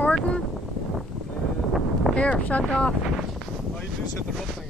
recording? Here, shut it off. Oh, you do set the rough thing